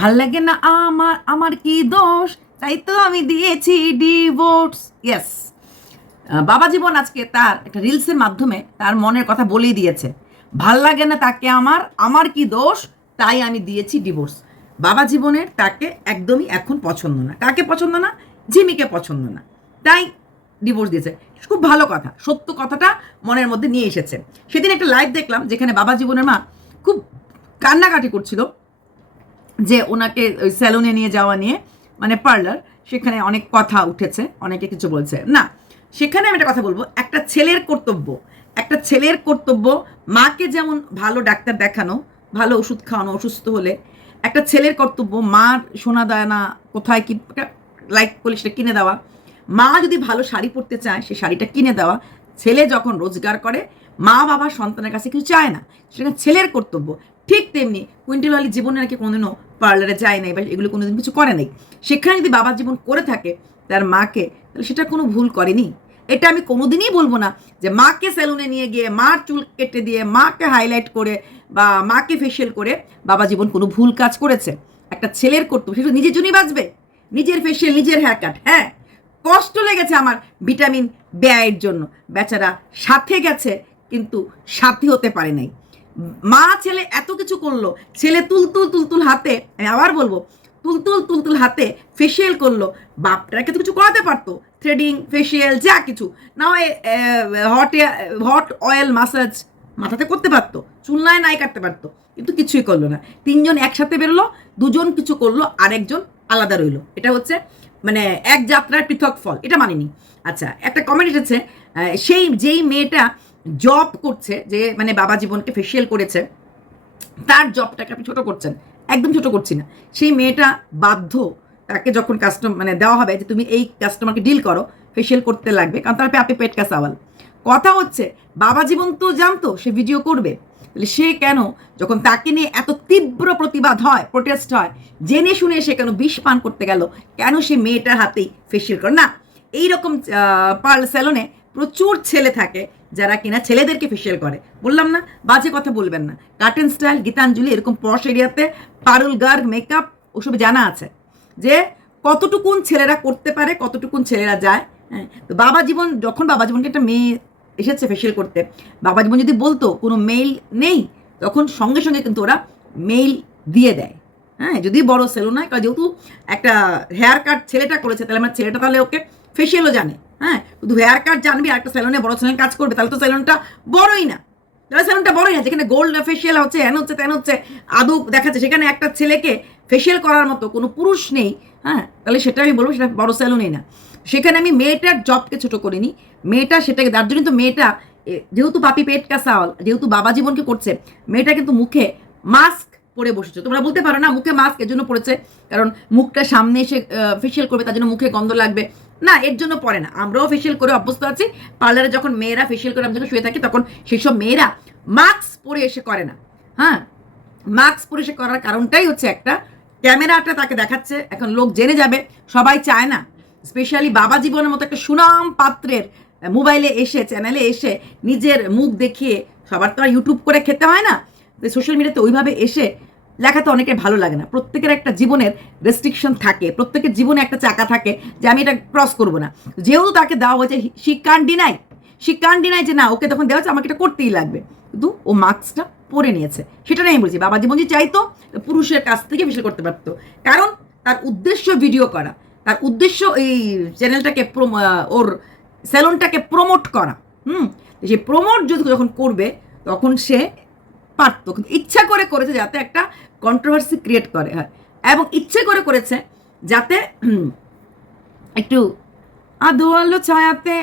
ভাল লাগে না আমার, আমার কি দোষ, তাই তো আমি দিয়েছি ডিভোর্স। ইয়েস, বাবা জীবন আজকে তার একটা রিলসের মাধ্যমে তার মনের কথা বলেই দিয়েছে। ভাল লাগে না তাকে আমার, আমার কি দোষ, তাই আমি দিয়েছি ডিভোর্স। বাবা জীবনের তাকে একদমই এখন পছন্দ না। কাকে পছন্দ না? জিমিকে পছন্দ না, তাই ডিভোর্স দিয়েছে। খুব ভালো কথা, সত্য কথাটা মনের মধ্যে নিয়ে এসেছে। সেদিন একটা লাইভ দেখলাম যেখানে বাবা জীবনের মা খুব কান্নাকাটি করছিল যে ওনাকে ওই স্যালুনে নিয়ে যাওয়া নিয়ে, মানে পার্লার, সেখানে অনেক কথা উঠেছে, অনেকে কিছু বলছে না। সেখানে আমি একটা কথা বলবো, একটা ছেলের কর্তব্য, একটা ছেলের কর্তব্য মাকে যেমন ভালো ডাক্তার দেখানো, ভালো ওষুধ খাওয়ানো অসুস্থ হলে, একটা ছেলের কর্তব্য মার সোনা দানা কোথায় কি লাইক করলে সেটা কিনে দেওয়া, মা যদি ভালো শাড়ি পরতে চায় সে শাড়িটা কিনে দেওয়া। ছেলে যখন রোজগার করে মা বাবা সন্তানের কাছে কিছু চায় না, সেটা ছেলের কর্তব্য। ঠিক তেমনি কুইন্টেল আলী জীবনে নাকি কোনোদিনও পার্লারে যায় নাই বা এগুলো কোনোদিন কিছু করে নাই। সেখানে যদি বাবা জীবন করে থাকে তার মাকে, তাহলে সেটা কোনো ভুল করেনি। এটা আমি কোনোদিনই বলবো না যে মাকে সেলুনে নিয়ে গিয়ে মার চুল কেটে দিয়ে মাকে হাইলাইট করে বা মাকে ফেসিয়াল করে বাবা জীবন কোনো ভুল কাজ করেছে। একটা ছেলের কর্তব্য, সেটা নিজের জন্যই বাঁচবে, নিজের ফেসিয়াল, নিজের হেয়ার কাট। হ্যাঁ, কষ্ট লেগেছে আমার ভিটামিন ব্যয়ের জন্য, বেচারা সাথে গেছে কিন্তু সাথী হতে পারে নাই। মা ছেলে এত কিছু করলো, ছেলে তুলতুল তুলতুল হাতে, আমি আবার বলবো তুলতুল তুলতুল হাতে ফেসিয়াল করলো, বাপটাকে তো কিছু করাতে পারতো, থ্রেডিং, ফেসিয়াল, যা কিছু না হয় হট অয়েল মাসাজ মাথাতে করতে পারতো, চুলনায় নাই কাটতে পারতো, কিন্তু কিছুই করলো না। তিনজন একসাথে বেরোলো, দুজন কিছু করলো, আরেকজন আলাদা রইলো। এটা হচ্ছে মানে এক যাত্রার পৃথক ফল, এটা মানিনি। আচ্ছা, একটা কমেন্ট এসেছে, যেই মেয়েটা জব করছে, যে মানে বাবা জীবনকে ফেসিয়াল করেছে, তার জবটাকে আপনি ছোট করছেন। একদম ছোট করছি না। সেই মেয়েটা বাধ্য, তাকে যখন মানে দেওয়া হবে যে তুমি এই কাস্টমারকে ডিল করো, ফেসিয়াল করতে লাগবে, কারণ তার আপে পেট কা সওয়াল। কথা হচ্ছে বাবা জীবন তো জানতো সে ভিডিও করবে, তাহলে সে কেন যখন তাকে নিয়ে এত তীব্র প্রতিবাদ হয়, প্রোটেস্ট হয়, জেনে শুনে সে কেন বিষ পান করতে গেল, কেন সে মেয়েটার হাতেই ফেসিয়াল করে না? এইরকম পার্ল স্যালনে প্রচুর ছেলে থাকে যারা কিনা ছেলেদেরকে ফেসিয়াল করে। বললাম না, বাজে কথা বলবেন না। কার্টেন স্টাইল, গীতাঞ্জলি, এরকম পশ এরিয়াতে পারুল গার্গ, মেকআপ, ওসব জানা আছে যে কতটুকুন ছেলেরা করতে পারে, কতটুকুন ছেলেরা যায়। হ্যাঁ, তো বাবা জীবন, যখন বাবা জীবনকে একটা মেয়ে এসেছে ফেসিয়াল করতে, বাবা জীবন যদি বলতো কোনো মেইল নেই, তখন সঙ্গে সঙ্গে কিন্তু ওরা মেইল দিয়ে দেয়। হ্যাঁ, যদি বড় সেলুন হয়, কারণ যেহেতু একটা হেয়ার কাট ছেলেটা করেছে, তাহলে আমার ছেলেটা তাহলে ওকে ফেসিয়ালও জানে। হ্যাঁ, শুধু হেয়ার কাট জানবি আর একটা সেলুনে, বড় সেলুনে কাজ করবে, তাহলে তো সেলুনটা বড়ই না। তাহলে সেলুনটা বড়ই না, যেখানে গোল্ড ফেসিয়াল হচ্ছে, হ্যান হচ্ছে, তেন হচ্ছে, আদৌ দেখাচ্ছে, সেখানে একটা ছেলেকে ফেসিয়াল করার মতো কোনো পুরুষ নেই। হ্যাঁ, তাহলে সেটা আমি বলবো সেটা বড় সেলুনই না। সেখানে আমি মেয়েটার জবকে ছোট করিনি, মেয়েটা সেটাকে, তার জন্য তো মেয়েটা যেহেতু পাপি পেট কা সাওয়াল, যেহেতু বাবা জীবনকে করছে, মেয়েটা কিন্তু মুখে মাস্ক পরে বসেছে। তোমরা বলতে পারো না মুখে মাস্ক এর জন্য পড়েছে কারণ মুখটা সামনে এসে ফেসিয়াল করবে, তার জন্য মুখে গন্ধ লাগবে, না, এর জন্য পড়ে না। আমরাও ফেসিয়াল করে অভ্যস্ত আছি। পার্লারে যখন মেয়েরা ফেসিয়াল করে আমি যখন শুয়ে থাকি, তখন সেসব মেয়েরা মাস্ক পরে এসে করে না। হ্যাঁ, মাস্ক পরে এসে করার কারণটাই হচ্ছে একটা, ক্যামেরাটা তাকে দেখাচ্ছে, এখন লোক জেনে যাবে, সবাই চায় না। স্পেশালি বাবা জীবনের মতো একটা সুনাম পাত্রের মোবাইলে এসে, চ্যানেলে এসে নিজের মুখ দেখিয়ে, সবার তো আর ইউটিউব করে খেতে হয় না, সোশ্যাল মিডিয়াতে ওইভাবে এসে লেখাতে অনেকের ভালো লাগে না। প্রত্যেকের একটা জীবনের রেস্ট্রিকশন থাকে, প্রত্যেকের জীবনে একটা চাকা থাকে যে আমি এটা ক্রস করবো না। যেহেতু তাকে দেওয়া হয়েছে, শি কান্ট ডিনাই যে না, ওকে তখন দেওয়া হচ্ছে, আমাকে এটা করতেই লাগবে, কিন্তু ও মাস্কটা পরে নিয়েছে। সেটা আমি বলছি, বাবা জীবন যে চাইতো পুরুষের কাছ থেকে ফেসিয়াল করতে পারতো, কারণ তার উদ্দেশ্য ভিডিও করা, তার উদ্দেশ্য এই চ্যানেলটাকে, ওর স্যালনটাকে প্রমোট করা। সেই প্রমোট যদি যখন করবে তখন সে পারতো, কিন্তু ইচ্ছা করে করেছে যাতে একটা কন্ট্রোভার্সি ক্রিয়েট করে। হ্যাঁ, এবং ইচ্ছে করে করেছে যাতে একটু আধো আলো ছায়াতে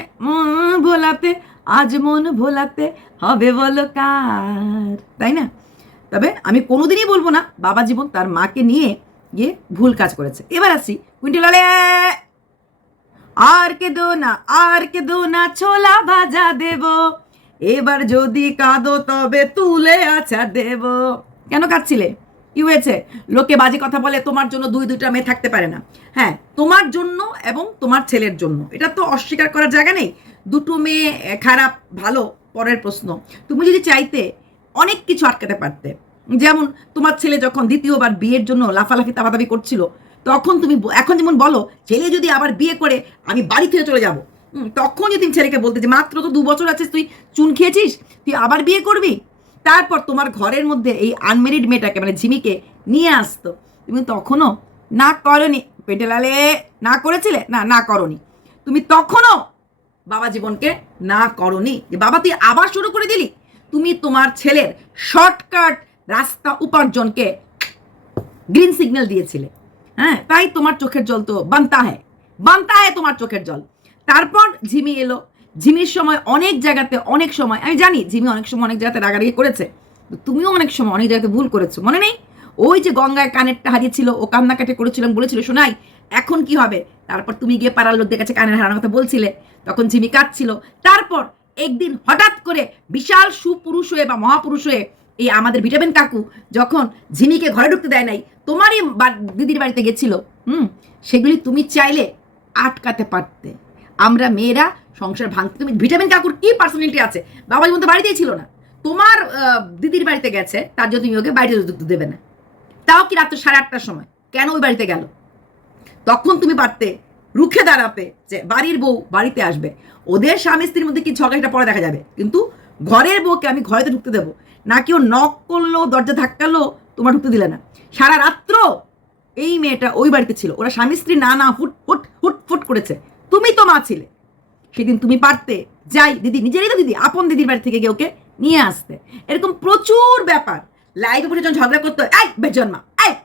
ভোলাতে, আজ মন ভোলাতে হবে বলো কার, তাই না? তবে আমি কোনোদিনই বলবো না বাবা জীবন তার মাকে নিয়ে গিয়ে ভুল কাজ করেছে। এবার আসি কুইন্টেল আলে, আর কেঁদো না, আর কেঁদো না, ছোলা ভাজা দেব, এবার যদি কাঁদো তবে তুলে আচার দেব। কেন কাঁদছিলে? কি হয়েছে? লোকে বাজে কথা বলে, তোমার জন্য দুইটা মেয়ে থাকতে পারে না। হ্যাঁ, তোমার জন্য এবং তোমার ছেলের জন্য, এটা তো অস্বীকার করার জায়গা নেই। দুটো মেয়ে খারাপ ভালো পরের প্রশ্ন। তুমি যদি চাইতে অনেক কিছু আটকাতে পারতে, যেমন তোমার ছেলে যখন দ্বিতীয়বার বিয়ের জন্য লাফালাফি তাবাতাবি করছিল, তখন তুমি এখন যেমন বলো ছেলে যদি আবার বিয়ে করে আমি বাড়ি থেকে চলে যাব, তখন যদি তুমি ছেলেকে বলতে যে মাত্র তো 2 বছর আছিস, তুই চুন খেয়েছিস, তুই আবার বিয়ে করবি, তারপর তোমার ঘরের মধ্যে এই আনমেরিড মেয়েটাকে মানে ঝিমিকে নিয়ে আসতো, তুমি তখনও না করনি? পেটে লালে না করেছিলে? না, না করনি। তুমি তখনও বাবা জীবনকে না করনি যে বাবা তুই আবার শুরু করে দিলি। তুমি তোমার ছেলের শর্টকাট রাস্তা উপার্জনকে গ্রিন সিগন্যাল দিয়েছিলে। হ্যাঁ, তাই তোমার চোখের জল তো বানতা হ্যায় তোমার চোখের জল। তারপর ঝিমি এলো। ঝিমির সময় অনেক জায়গাতে, অনেক সময় আমি জানি ঝিমি অনেক সময় অনেক জায়গাতে রাগারাগি করেছে, তুমিও অনেক সময় অনেক জায়গাতে ভুল করেছো, মনে নেই? ওই যে গঙ্গায় কানেরটা হারিয়েছিল, ও কান্নাকাটি করেছিলাম, বলেছিল শোনাই এখন কি হবে, তারপর তুমি গিয়ে পাড়ার লোকদের কাছে কানের হারানোর কথা বলছিলে, তখন ঝিমি কাঁদছিল। তারপর একদিন হঠাৎ করে বিশাল সুপুরুষ হয়ে বা মহাপুরুষ হয়ে এই আমাদের ভিটামিন কাকু যখন ঝিমিকে ঘরে ঢুকতে দেয় নাই, তোমারই দিদির বাড়িতে গেছিল, সেগুলি তুমি চাইলে আটকাতে পারতে। আমরা মেয়েরা সংসার ভাঙতে, তুমি ভিটামিন কাকুর কি পার্সোনালিটি আছে, বাবা জীবন তো বাড়িতেই ছিল না, তোমার দিদির বাড়িতে গেছে, তার জন্য তুমি ওকে বাড়িতে দেবে না, তাও কি রাত্রে 8:30টার সময়, কেন ওই বাড়িতে গেল? তখন তুমি পারতে রুখে দাঁড়াতে যে বাড়ির বউ বাড়িতে আসবে, ওদের স্বামী স্ত্রীর মধ্যে কি ঝগড়াটা পরে দেখা যাবে, কিন্তু ঘরের বউকে আমি ঘরেতে ঢুকতে দেবো না? কেউ নক করলো, দরজা ধাক্কালো, তোমার ঢুকতে দিলে না। সারা রাত্র এই মেয়েটা ওই বাড়িতে ছিল, ওরা স্বামী স্ত্রী না হুট হুট হুট ফুট করেছে, তুমি তো মা ছিলে, সেদিন তুমি পারতে যাই দিদি, নিজেরই তো দিদি, আপন দিদির বাড়ি থেকে গিয়ে ওকে নিয়ে আসতে। এরকম প্রচুর ব্যাপার লাইভে বসে যখন ঝগড়া করতে, এই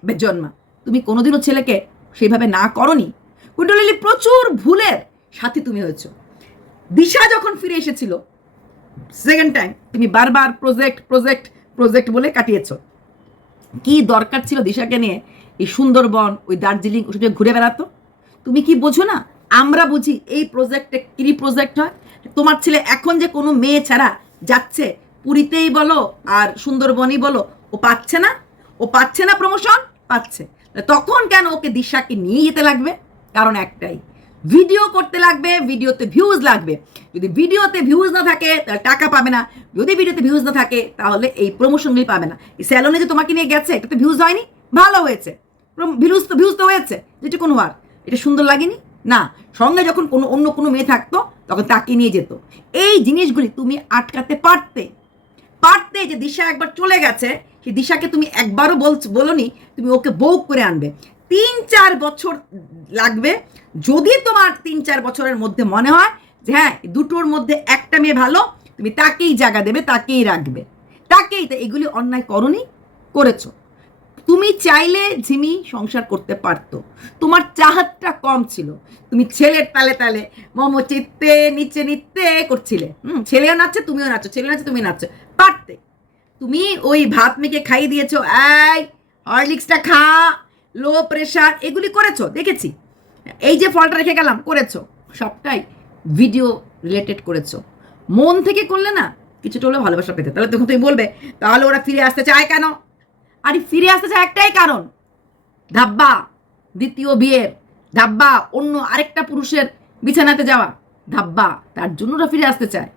বেজন্মা, তুমি কোনোদিনও ছেলেকে সেইভাবে না করনি। কুণ্ডলিনী প্রচুর ভুলের সাথী তুমি হয়েছ। দিশা যখন ফিরে এসেছিল সেকেন্ড টাইম, তুমি বারবার প্রজেক্ট বলে কাটিয়েছ। কি দরকার ছিল দিশাকে নিয়ে এই সুন্দরবন, ওই দার্জিলিং ওসব ঘুরে বেড়াতো? তুমি কি বোঝো না? আমরা বুঝি এই প্রজেক্টে কি প্রজেক্ট হয়। তোমার ছেলে এখন যে কোনো মেয়ে ছাড়া যাচ্ছে, পুরীতেই বলো আর সুন্দরবনই বলো, ও পাচ্ছে না প্রমোশন পাচ্ছে, তখন কেন ওকে দিশাকে নিয়ে যেতে লাগবে? কারণ একটাই, ভিডিও করতে লাগবে, ভিডিওতে ভিউজ লাগবে। যদি ভিডিওতে ভিউজ না থাকে তাহলে টাকা পাবে না, যদি ভিডিওতে ভিউজ না থাকে তাহলে এই প্রমোশনগুলি পাবে না। এই স্যালনে যে তোমাকে নিয়ে গেছে, এটাতে ভিউজ হয়নি, ভালো হয়েছে, ভিউজ তো হয়েছে, যেটুকুন হওয়ার, এটা সুন্দর লাগেনি না? সঙ্গে যখন অন্য কোনো মেয়ে থাকতো তখন তাকে নিয়ে যেত। এই জিনিসগুলি তুমি আটকাতে পারতে যে দিশা একবার চলে গেছে, সেই দিশাকে তুমি একবারও বলোনি তুমি ওকে বউ করে আনবে। 3-4 বছর লাগবে। যদি তোমার 3-4 বছরের মধ্যে মনে হয় যে হ্যাঁ দুটোর মধ্যে একটা মেয়ে ভালো, তুমি তাকেই জায়গা দেবে, তাকেই রাখবে, তাকেই। তো এগুলি অন্যায় করনি, করেছো। তুমি চাইলে ঝিমি সংসার করতে পারতো, তোমার চাহাতটা কম ছিল, তুমি ছেলের তালে তালে মোমো চিত্তে নিচে নিতে করছিলে। ছেলেও নাচছে, তুমিও নাচছো, ছেলে নাচছে, তুমি নাচছো, পারতে। তুমি ওই ভাত মেখে খাইয়ে দিয়েছো, এই হরলিক্সটা খা, লো প্রেশার, এগুলি করেছো, দেখেছি। এই যে ফলটা রেখে গেলাম, করেছো, সবটাই ভিডিও রিলেটেড করেছো। মন থেকে করলে না কিছুটা হলেও ভালোবাসা পেতে। তাহলে তখন তুমি বলবে তাহলে ওরা ফিরে আসতে চায় কেন? আরে ফিরে আসতে চায় একটাই কারণ, ধাব্বা, দ্বিতীয় বিয়ের ধাব্বা, অন্য আরেকটা পুরুষের বিছানাতে যাওয়া ধাব্বা, তার জন্য ওরা ফিরে আসতে চায়।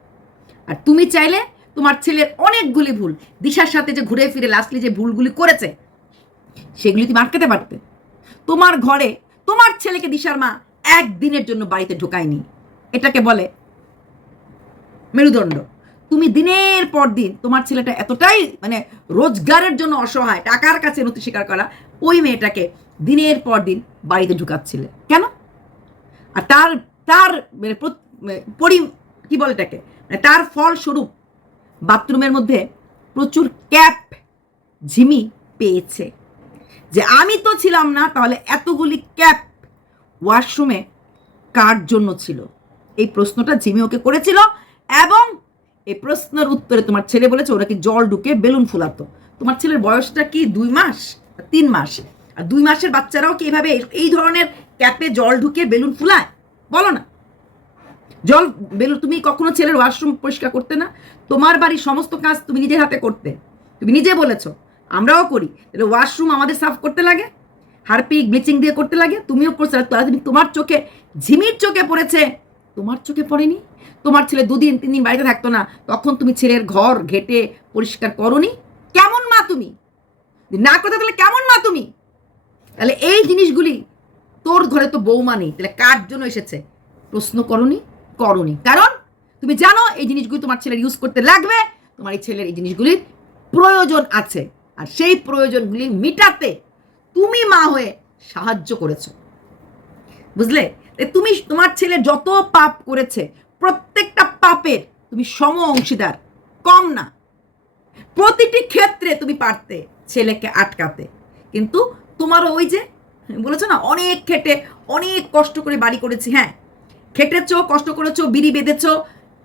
আর তুমি চাইলে তোমার ছেলের অনেকগুলি ভুল, দিশার সাথে যে ঘুরে ফিরে লাস্টলি যে ভুলগুলি করেছে সেগুলি তুমি আটকাতে পারতে। তোমার ঘরে তোমার ছেলেকে দিশার মা একদিনের জন্য বাড়িতে ঢোকায়নি, এটাকে বলে মেরুদণ্ড। তুমি দিনের পর দিন তোমার ছেলেটা এতটাই মানে রোজগারের জন্য অসহায়, টাকার কাছে নতি স্বীকার করা, ওই মেয়েটাকে দিনের পর দিন বাড়িতে ঢুকাচ্ছিলে কেন? আর তার কি বলে এটাকে, মানে তার ফলস্বরূপ বাথরুমের মধ্যে প্রচুর ক্যাপ ঝিমি পেয়েছে। যে আমি তো ছিলাম না, তাহলে এতগুলি ক্যাপ ওয়াশরুমে কার জন্য ছিল? এই প্রশ্নটা ঝিমি ওকে করেছিল, এবং এই প্রশ্নের উত্তরে তোমার ছেলে বলেছে ওরা কি জল ঢুকে বেলুন ফুলাতো। তোমার ছেলের বয়সটা কি 2 মাস 3 মাস? আর 2 মাসের বাচ্চারাও কি এইভাবে এই ধরনের ক্যাপে জল ঢুকে বেলুন ফুলায়? বলো না। বেলুন, তুমি কখনো ছেলের ওয়াশরুম পরিষ্কার করতে না? তোমার বাড়ির সমস্ত কাজ তুমি নিজের হাতে করতে, তুমি নিজে বলেছো, আমরাও করি। তাহলে ওয়াশরুম আমাদের সাফ করতে লাগে, হারপিক ব্লিচিং দিয়ে করতে লাগে, তুমিও করছো। তুমি তোমার চোখে, ঝিমির চোখে পড়েছে, তোমার চোখে পড়েনি? তোমার ছেলে 2 দিন 3 দিন বাড়িতে থাকতো না, তখন তুমি ছেলের ঘর ঘেটে পরিষ্কার করনি? কেমন মা তুমি? না করতে তাহলে কেমন মা তুমি? তাহলে এই জিনিসগুলি তোর ঘরে তো বৌমা নেই, তাহলে কার জন্য এসেছে? প্রশ্ন করনি। কারণ তুমি জানো এই জিনিসগুলি তোমার ছেলের ইউজ করতে লাগবে, তোমার এই ছেলের এই জিনিসগুলির প্রয়োজন আছে, আর সেই প্রয়োজনগুলি মিটাতে তুমি মা হয়ে সাহায্য করেছো, বুঝলে? তুমি তোমার ছেলে যত পাপ করেছে প্রত্যেকটা পাপের তুমি সম অংশীদার, কম না। প্রতিটি ক্ষেত্রে তুমি পারতে ছেলেকে আটকাতে, কিন্তু তোমারও ওই যে বলেছো না, অনেক খেটে অনেক কষ্ট করে বাড়ি করেছি। হ্যাঁ, খেটেছো, কষ্ট করেছো, বিড়ি বেঁধেছো,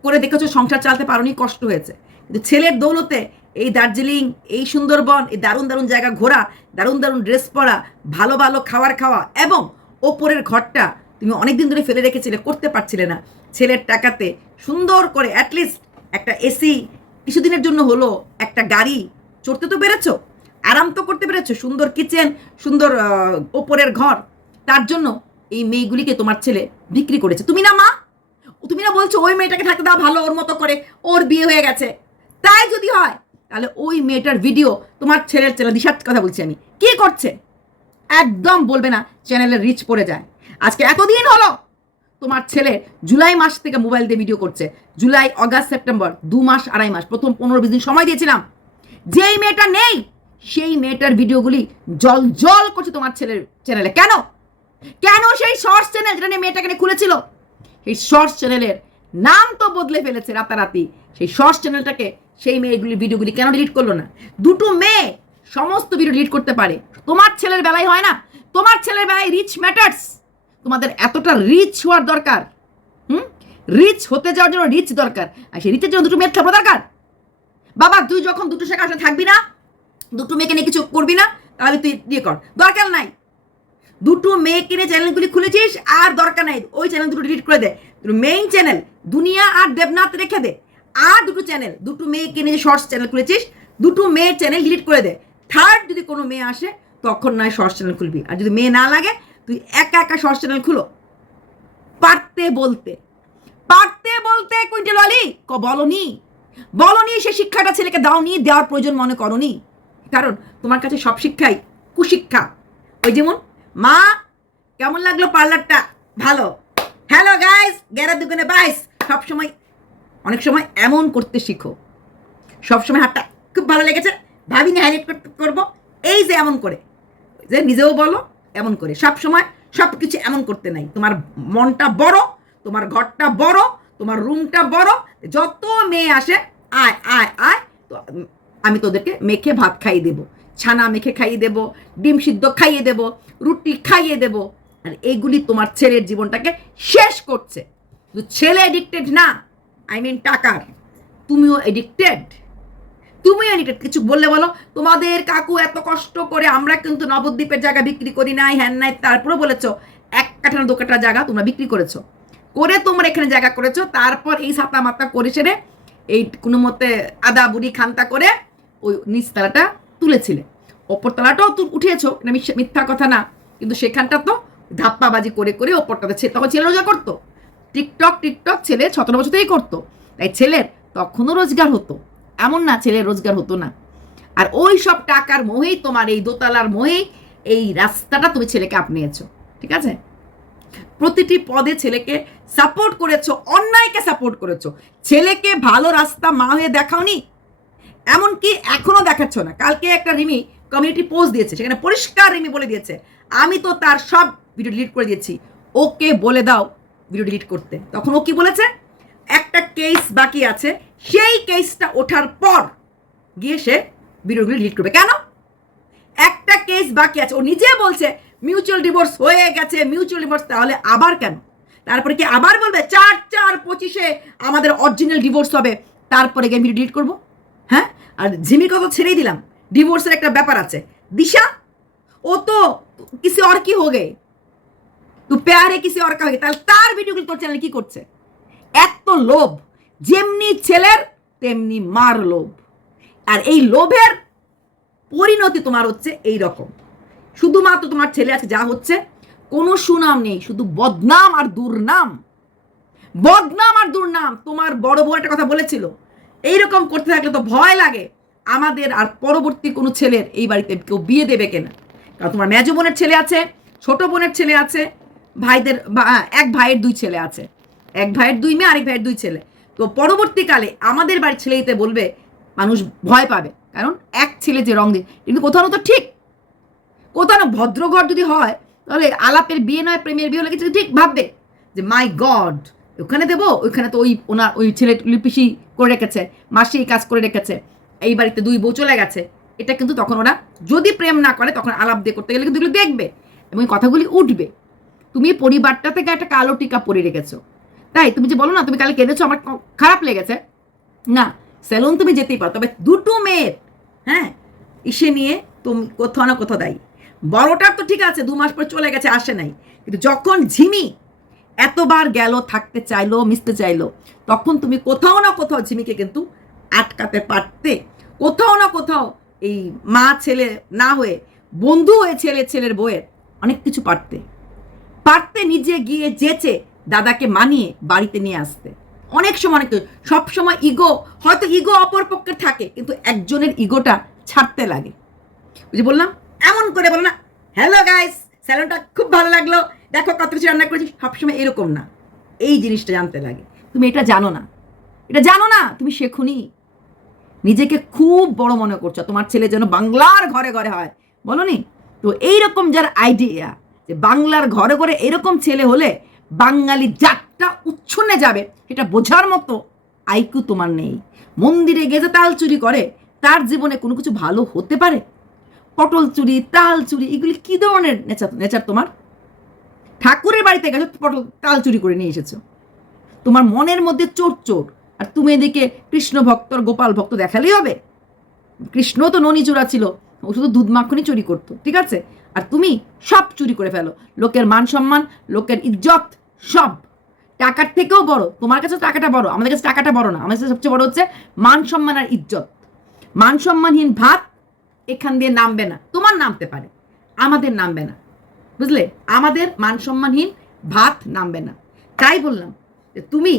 করে দেখেছো সংসার চালাতে পারোনি, কষ্ট হয়েছে। কিন্তু ছেলের দৌলতে এই দার্জিলিং, এই সুন্দরবন, এই দারুণ দারুণ জায়গা ঘোরা, দারুণ দারুণ ড্রেস পরা, ভালো ভালো খাবার খাওয়া, এবং ওপরের ঘরটা তুমি অনেকদিন ধরে ফেলে রেখেছিলে, করতে পারছিলে না। ছেলের টাকাতে সুন্দর করে অ্যাটলিস্ট একটা এসি, কিছুদিনের জন্য হলো একটা গাড়ি, চড়তে তো পেরেছো, আরাম তো করতে পেরেছো, সুন্দর কিচেন, সুন্দর ওপরের ঘর। তার জন্য এই মেয়েগুলিকে তোমার ছেলে বিক্রি করেছে। তুমি না মা? তুমি না বলছো ওই মেয়েটাকে থাকতে দাও ভালো, ওর মতো করে, ওর বিয়ে হয়ে গেছে। তাই যদি হয় তাহলে ওই মেয়েটার ভিডিও তোমার ছেলের চ্যানেল, দিশার কথা বলছি আমি, কি করছে? একদম বলবে না, চ্যানেলের রিচ পড়ে যায়। আজকে এতদিন হলো তোমার ছেলে জুলাই মাস থেকে মোবাইল দিয়ে ভিডিও করছে, জুলাই, অগাস্ট, সেপ্টেম্বর, 2 মাস 2.5 মাস, প্রথম 15-20 দিন সময় দিয়েছিলাম। যেই মেয়েটা নেই সেই মেয়েটার ভিডিওগুলি জল জল করছে তোমার ছেলের চ্যানেলে। কেন? সেই শর্টস চ্যানেল যেটা নিয়ে মেয়েটাকে খুলেছিল, সেই শর্টস চ্যানেলের নাম তো বদলে ফেলেছে রাতারাতি। সেই শর্টস চ্যানেলটাকে সেই মেয়েগুলির ভিডিওগুলি কেন ডিলিট করলো না? দুটো মেয়ে সমস্ত ভিডিও ডিলিট করতে পারে, তোমার ছেলের বেলায় হয় না। তোমার ছেলের বেলায় রিচ ম্যাটার্স, তোমাদের এতটা রিচ হওয়ার দরকার। রিচ হতে যাওয়ার জন্য রিচ দরকার, আর সেই রিচের জন্য দুটো মেয়ের থাকা দরকার। বাবা তুই যখন দুটো শেখা আসলে থাকবি না, দুটো মেয়েকে নিয়ে কিছু করবি না, তাহলে তুই ইয়ে কর, দরকার নাই। দুটো মেয়েকে নিয়ে চ্যানেলগুলি খুলেছিস, আর দরকার নাই, ওই চ্যানেল দুটো ডিলিট করে দে। মেইন চ্যানেল দুনিয়া আর দেবনাথ রেখে দে, আর দুটো চ্যানেল, দুটো মেয়েকে নিয়ে শর্টস চ্যানেল খুলেছিস, দুটো মেয়ের চ্যানেল ডিলিট করে দে। থার্ড যদি কোনো মেয়ে আসে তখন নয় শর্টস চ্যানেল খুলবি, আর যদি মেয়ে না লাগে তুই একা একা শর্টস চ্যানেল খুলো। পারতে বলতে কুইন্টেল আলী বলনি সে শিক্ষাটা ছেলেকে দাওনি, দেওয়ার প্রয়োজন মনে করনি। কারণ তোমার কাছে সব শিক্ষাই কুশিক্ষা। ওই যেমন, মা কেমন লাগলো পার্লারটা? ভালো। Hello guys, 11-22। সবসময়, অনেক সময় এমন করতে শিখো, সবসময় হাতটা খুব ভালো লেগেছে, ভাবিনি হাইলাইট করবো, এই যে এমন করে, যে নিজেও বলো এমন করে, সবসময় সব কিছু এমন করতে নাই। তোমার মনটা বড়, তোমার ঘরটা বড়, তোমার রুমটা বড়, যত মেয়ে আসে আয় আয় আয়, তো আমি তোদেরকে মেখে ভাত খাইয়ে দেবো, ছানা মেখে খাইয়ে দেবো, ডিম সিদ্ধ খাইয়ে দেবো, রুটি খাইয়ে দেবো। আর এইগুলি তোমার ছেলের জীবনটাকে শেষ করছে। ছেলে এডিক্টেড না, আই মিন টাকার, তুমিও এডিক্টেড। কিছু বললে বলো, তোমাদের কাকু এত কষ্ট করে, আমরা কিন্তু নবদ্বীপের জায়গা বিক্রি করি নাই, হ্যান নাই, তারপরে বলেছো 1 কাঠা না 2 কাঠা জায়গা তোমরা বিক্রি করেছো, করে তোমরা এখানে জায়গা করেছো। তারপর এই সাতা মাতা করে সেরে এই কোনো মতে আদা বুড়ি খান্তা করে ওই নিচতলাটা তুলেছিলে, ওপরতলাটাও উঠিয়েছো, মিথ্যা কথা না, কিন্তু সেখানটা তো ধাপ্পাবাজি করে করে ওপরটাতে তখন ছেলে রোজগার করতো। টিকটক ছেলে 17 বছরতেই করতো, তাই ছেলের তখনও রোজগার হতো, এমন না ছেলের রোজগার হতো না। আর ওই সব টাকার মোহেই, তোমার এই দোতলার মোহেই এই রাস্তাটা তুমি ছেলেকে আপনিয়েছো, ঠিক আছে? প্রতিটি পদে ছেলেকে সাপোর্ট করেছো, অন্যায়কে সাপোর্ট করেছো, ছেলেকে ভালো রাস্তা মা হয়ে দেখাওনি, এমনকি এখনো দেখাচ্ছ না। কালকে একটা রিমি কমিউনিটি পোস্ট দিয়েছে, সেখানে পরিষ্কার রিমি বলে দিয়েছে, আমি তো তার সব ভিডিও ডিলিট করে দিয়েছি, ওকে বলে দাও ভিডিও ডিলিট করতে। তখন ও কি বলেছে? একটা কেস বাকি আছে, সেই কেসটা ওঠার পর গিয়ে সে ভিডিওগুলো ডিলিট করবে। কেন? একটা কেস বাকি আছে, ও নিজে বলছে মিউচুয়াল ডিভোর্স হয়ে গেছে, মিউচুয়াল ডিভোর্স, তাহলে আবার কেন? তারপরে কি আবার বলবে 4/4/25 আমাদের অরিজিনাল ডিভোর্স হবে, তারপরে গিয়ে ভিডিও ডিলিট করবো? হ্যাঁ, আর ঝিমির কথা ছেড়েই দিলাম, ডিভোর্সের একটা ব্যাপার আছে। দিশা, ও তো কিসি और কি हो गए, तू प्यार है किसी और का हो गया, তাহলে তার ভিডিওগুলো তোর চ্যানেলে কি করছে? এত লোভ, যেমনি ছেলের তেমনি মার লোভ। আর এই লোভের পরিণতি তোমার হচ্ছে এই রকম। শুধুমাত্র তোমার ছেলে আছে যা হচ্ছে, কোনো সুনাম নেই, শুধু বদনাম আর দুর্নাম। তোমার বড় বউ একটা কথা বলেছিল, এইরকম করতে থাকলে তো ভয় লাগে, আমাদের আর পরবর্তী কোনো ছেলের এই বাড়িতে কেউ বিয়ে দেবে কিনা। কারণ তোমার মেজো বোনের ছেলে আছে, ছোট বোনের ছেলে আছে, ভাইদের এক ভাইয়ের 2 ছেলে আছে, এক ভাইয়ের 2 মেয়ে, আরেক ভাইয়ের 2 ছেলে। তো পরবর্তীকালে আমাদের বাড়ির ছেলে দিতে বলবে, মানুষ ভয় পাবে। কারণ এক ছেলে যে রং দিয়ে, কিন্তু কোথাও না তো ঠিক, কোথাও না ভদ্র ঘর যদি হয় তাহলে আলাপের বিয়ে নয় প্রেমের বিয়ে হলে কিছু ঠিক ভাববে যে মাই গড, ওখানে দেবো, ওইখানে তো ওই ছেলে পিসি করে রেখেছে, মাসি এই কাজ করে রেখেছে, এই বাড়িতে 2 বউ চলে গেছে। এটা কিন্তু তখন ওরা যদি প্রেম না করে তখন আলাপ দিয়ে করতে গেলে কিন্তু এগুলো দেখবে এবং এই কথাগুলি উঠবে। তুমি পরিবারটা থেকে একটা কালো টিকা পরে রেখেছো, তাই তুমি যে বলো না তুমি কালে কেঁদেছো আমার খারাপ লেগেছে, না সেলুন তুমি যেতেই পারো, তবে 2 মেয়ের হ্যাঁ ইসে নিয়ে তুমি কোথাও না কোথাও দায়ী। বড়টার তো ঠিক আছে 2 মাস পর চলে গেছে, আসে নাই, কিন্তু যখন ঝিমি এতবার গেল, থাকতে চাইলো, মিশতে চাইলো, তখন তুমি কোথাও না কোথাও ঝিমিকে কিন্তু আটকাতে পারতে। কোথাও না কোথাও এই মা ছেলে না হয়ে বন্ধু হয়ে ছেলের বউয়ের অনেক কিছু পারতে নিজে গিয়ে যেচে দাদাকে মানিয়ে বাড়িতে নিয়ে আসতে। অনেক সময় অনেক, সব সময় ইগো, হয়তো ইগো অপর পক্ষে থাকে কিন্তু একজনের ইগোটা ছাড়তে লাগে। বুঝে বললাম, এমন করে বলো না হ্যালো গাইস স্যালনটা খুব ভালো লাগলো, দেখো কত কিছু রান্না করেছি, সবসময় এরকম না, এই জিনিসটা জানতে লাগে। তুমি এটা জানো না, তুমি শেখুনি, নিজেকে খুব বড় মনে করছো, তোমার ছেলে যেন বাংলার ঘরে ঘরে হয়, বলো নি? তো এইরকম যার আইডিয়া যে বাংলার ঘরে ঘরে এরকম ছেলে হলে বাঙালি জাতটা উচ্ছন্নে যাবে, এটা বোঝার মতো আইকিউ তোমার নেই। মন্দিরে গেছে তাল চুরি করে, তার জীবনে কোনো কিছু ভালো হতে পারে? পটল চুরি, তাল চুরি, এগুলি কি ধরনের নেচার তোমার? ঠাকুরের বাড়িতে গেছো, পটল তাল চুরি করে নিয়ে এসেছো, তোমার মনের মধ্যে চোর। আর তুমি এদিকে কৃষ্ণ ভক্ত আর গোপাল ভক্ত দেখালেই হবে? কৃষ্ণ তো ননি চোরা ছিল, ও শুধু দুধ মাখনই চুরি করতো, ঠিক আছে? আর তুমি সব চুরি করে ফেলো, লোকের মান সম্মান, লোকের ইজ্জত, সব। টাকার থেকেও বড়, তোমার কাছে টাকাটা বড়, আমাদের কাছে টাকাটা বড় না, আমাদের কাছে সবচেয়ে বড় হচ্ছে মান সম্মান আর ইজ্জত। মান সম্মানহীন ভাত এখান দিয়ে নামবে না, তোমার নামতে পারে, আমাদের নামবে না, বুঝলে? আমাদের মান সম্মানহীন ভাত নামবে না। তাই বললাম যে তুমি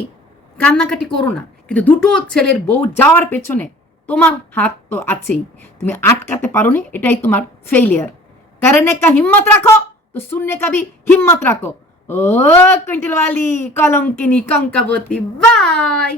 কান্নাকাটি করো না, কিন্তু 2 ছেলের বউ যাওয়ার পেছনে তোমার হাত তো আছেই, তুমি আটকাতে পারোনি, এটাই তোমার ফেইলিয়ার। करने का हिम्मत रखो तो सुनने का भी हिम्मत रखो। ओ क्विंटल वाली कलंकिनी कंकावती, बाय।